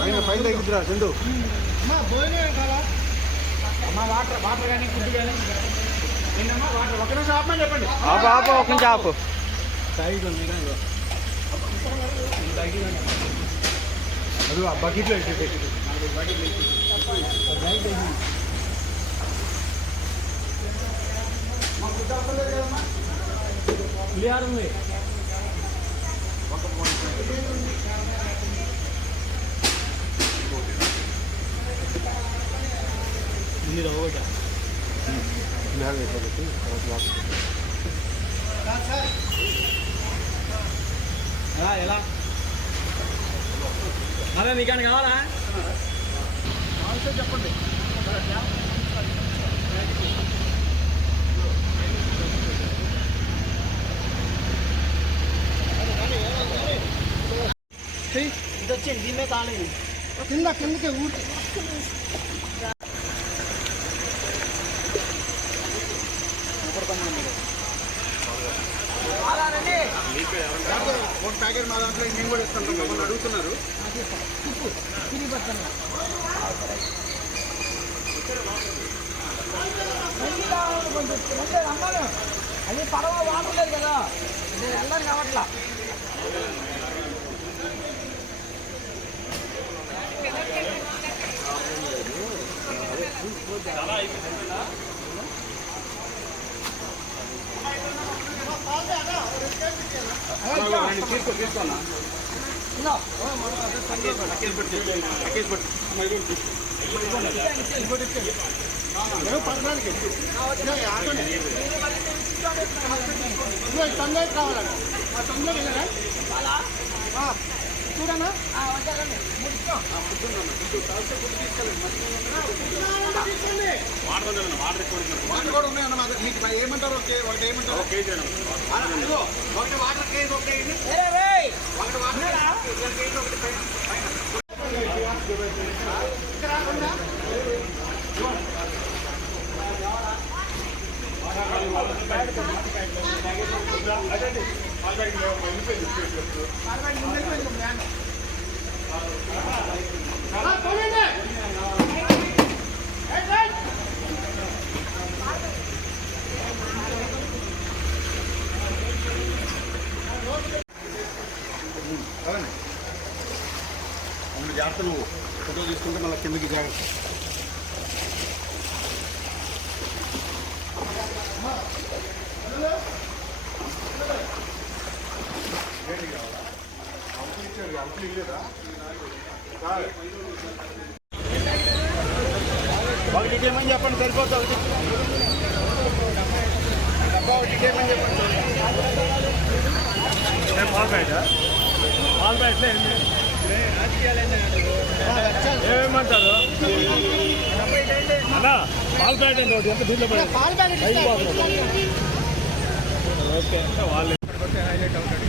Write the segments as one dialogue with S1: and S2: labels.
S1: పైన పైన తగ్గిద్దిరా చందు
S2: అమ్మా భోజనం కావాలా
S3: అమ్మా వాటర్ వాటర్ కానీ ఫుడ్ కానీ ఏంటమ్మా వాటర్ ఒక నిమిషం ఆపమని చెప్పండి
S4: ఆపు ఆపు ఒక నిమిషం ఆపు
S1: సైడ్ ఉంది కదా అది ఆ బకెట్లో వేసి పెట్టి
S3: పులిహార ఉంది
S1: మీరు ఒకటి
S3: ఎలా ఎలా అదే నీకని కావాలా?
S1: చెప్పండి
S2: ఇది వచ్చింది దీని మీద కాలేదు కింద కిందకి ఊటి
S1: ఒక ప్యాకెట్ మా దాంట్లో కూడా మమ్మల్ని అడుగుతున్నారు.
S2: అది పడవ వాటర్ లేదు కదా. నేను వెళ్ళాను కావట్లా
S1: తీసుకో తీసుకోనా
S2: తొందరగా కావాలండి ఆ తొందరగా వెళ్ళరా చూడనా
S1: వాటర్ కూడా ఉన్నాయన్నమాట మీకు ఏమంటారు ఓకే ఒకటి ఏమంటారు? ఒకటి వాటర్ కేజ్ ఒకటి. ఒకటి వాటర్ కేజ్, ఒక కేజ్ ఒకటి పైన. జాగ్రత్త నువ్వు ఫోటో తీసుకుంటే మళ్ళీ కిందకి జాగ్రత్త ఒకటి ఇదేమని చెప్పండి సరిపోతుంది ఒకటి డబ్బా ఒకటి ఇదేమని చెప్పండి పాల్ బ్యాట్ పాల్ ఏమంటారు అన్నా పాల్ బ్యాట్ ఒకటి ఎంత దీంట్లో పడింది ఓకే. హైలైట్ అవుతాడు అంటే ఏంటంటే అయితే అది ఒకటి ఎస్టేట్ అయితే కొంచెం హైలైట్ అవుతుంది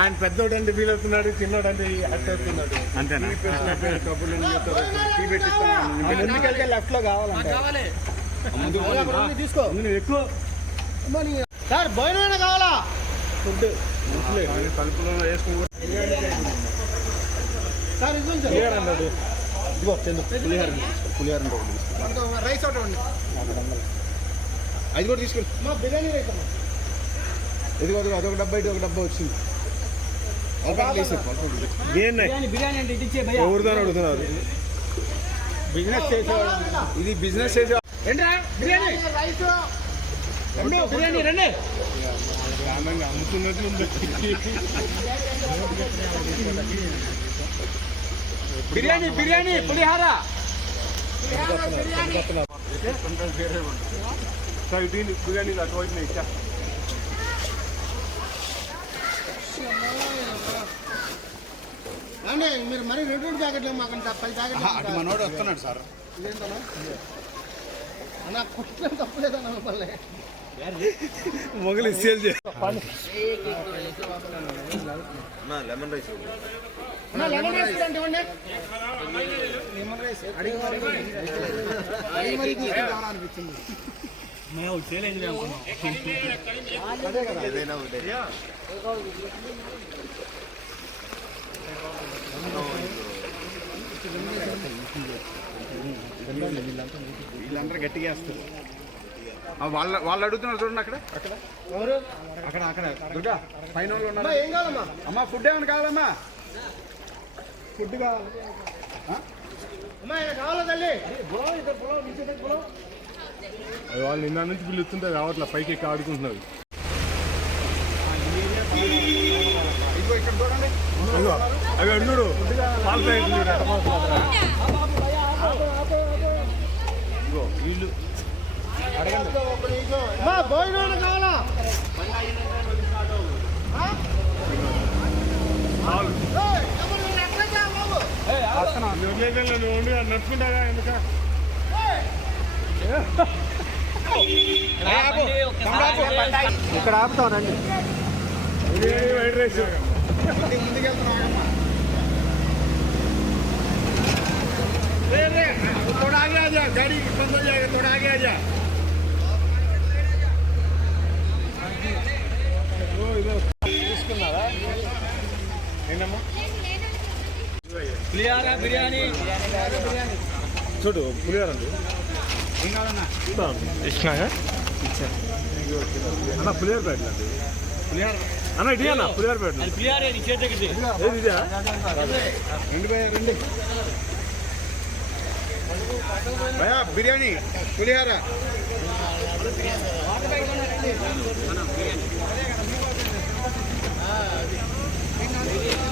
S1: ఆయన పెద్దోడు అంటే ఫీల్ అవుతున్నాడు. చిన్నోడు అంటే యాక్ట్ అవుతున్నాడు అంతేనా కబుర్లు ఎన్ని చెప్తారు? టీ పెట్టిస్తాను. ముందుకెళ్తే లెఫ్ట్లో కావాలంటే.
S2: కావాలి.
S1: ముందు
S2: తీసుకో.
S1: నువ్వు ఎక్కువ.
S2: సార్ భోజనం కావాలా?
S1: ఫుడ్ కలుపులో వేసుకుని
S2: సార్ ఇది
S1: ఇదిగో పులిహార పులిహార ఒకటి?
S2: రైస్ ఒకటి
S1: అది కూడా తీసుకెళ్ళి.
S2: మా బిర్యానీ రైస్ అమ్మా
S1: ఇదిగో అదిగో అదొక డబ్బా ఇటు ఒక డబ్బా వచ్చింది.
S3: బిర్యానీ బిర్యానీ అంటే ఇటు ఇచ్చే భయ్యా.
S1: ఎవరిదాని అడుగుతున్నారు? బిజినెస్ చేసేవాడు. ఇది బిజినెస్ చేసే
S3: ఏంట్రా బిర్యానీ. బిర్యానీ
S1: అమ్ముతున్నట్లు
S3: బిర్యానీ బిర్యానీ పులిహార.
S1: సరే దీన్ని బిర్యానీ అటువైపు ఇచ్చా
S2: అంటే మీరు మరి రెండు రెండు ప్యాకెట్లు మాకు పది ప్యాకెట్లు
S1: అటు మనోడు వస్తున్నాడు సార్.
S2: ఇదేంటన్నా
S3: అన్న కొట్టిన తప్పలేదన్న మిమ్మల్ని.
S1: మొగలి సేల్ చే
S3: లెమన్ రైస్
S5: అన్న, లెమన్ రైస్.
S3: అడిగి మరి అనిపించింది అదే కదా ఏదైనా ఒకటే.
S1: వీళ్ళందరూ గట్టిగా వేస్తారు వాళ్ళ వాళ్ళు అడుగుతున్నారు చూడండి అక్కడ. అక్కడ.
S5: ఎవరు?
S1: అక్కడ అక్కడ. దుర్గా పైన వాళ్ళు ఉన్నారు.
S3: ఏం కాదమ్మా
S1: అమ్మా ఫుడ్ ఏమైనా కావాలమ్మా?
S3: ఫుడ్ కావాలి.
S5: అమ్మా కావాలా తల్లి?
S6: వాళ్ళు నిన్న నుంచి పిలుస్తుంటే రావట్లే పైకి ఎక్కి ఆడుకుంటున్నారు
S1: ఇదిగో ఇక్కడ చూడండి
S6: అవి అడుగుడు వీళ్ళు.
S5: భోజనం కావాలా
S6: నడుచుకుంటాగా ఎందుక?
S3: ఇక్కడ ఆపుతానండి
S6: బిర్యానీ వైట్ రైస్.
S1: ముందుకు వెళ్తున్నాం
S6: रे रे थोड़ा आगे आ जा गाड़ी बंद हो जाएगा थोड़ा आगे आ जा ఓ ఇదో తీసుకున్నారా ఏంటమ్మా చూడు పులిహార అండి ఇచ్చినాగా అన్న పులిహార ప్యాకెట్ పులిహార. అన్న ఇది అన్న పులిహార ప్యాకెట్ ఏది? ఇదా?
S1: రెండు భయ రెండు. భయా బిర్యానీ పులిహార.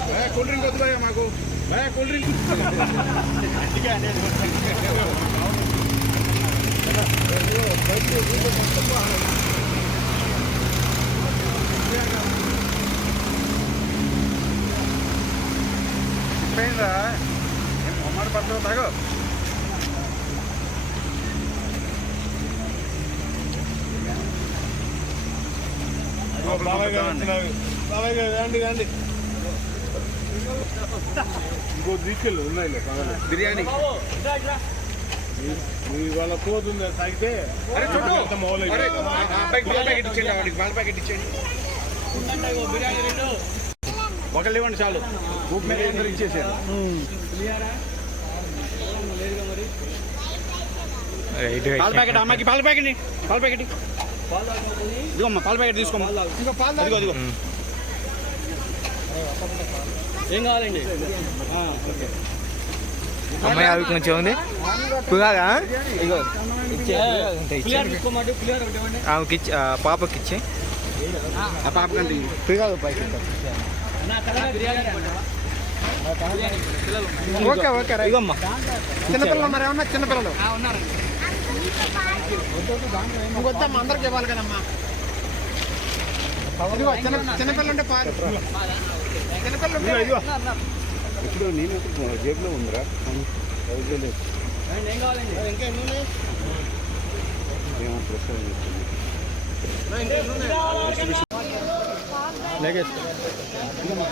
S1: భయా కూల్ డ్రింక్ వద్దు భయ మాకు. భయా కూల్ డ్రింక్. పోయిందా అమ్మాడు పడుతుంది తాగో
S6: ఇంకో తీసుకెళ్ళు ఉన్నాయి.
S1: బిర్యానీ
S6: మీ వాళ్ళ పోతుంది తాగితే
S1: పాల ప్యాకెట్ ఇచ్చేయండి వాడికి ప్యాకెట్ ఇచ్చేయండి ఒకళ్ళు ఇవ్వండి చాలు. గ్రూప్ మీద అందరూ ఇచ్చేసారు పాల ప్యాకెట్ అమ్మాయికి పాల ప్యాకెట్. పాల ప్యాకెట్. ఇదిగో పాల ప్యాకెట్ తీసుకోమ్మా.
S3: పాలు
S1: ఇదిగో ఇదిగో.
S2: ఏం కావాలండి?
S7: అమ్మాయి అవి కొంచెం ఉంది. పుగాగా ఇగో ఆమెకి ఇచ్చి ఆ పాపకి ఇచ్చి.
S1: ఆ పాప కంటే
S3: కాదు పైకి ఓకే ఓకే రైట్.
S7: ఇగమ్మా.
S3: చిన్నపిల్లలు ఉన్నారు ఏమన్నా? చిన్నపిల్లలు.
S2: ఉన్నారు
S3: ఇంకొద్దాం అందరికి ఇవ్వాలి కదమ్మా. చిన్న చిన్నపిల్లలు ఉంటే పాలు చిన్నపిల్లలు
S1: ఇప్పుడు నేను జేబులో ఉందిరా?
S3: ఇంకా ఎన్ని ఉన్నాయి
S1: ఏమో
S3: ఇంకా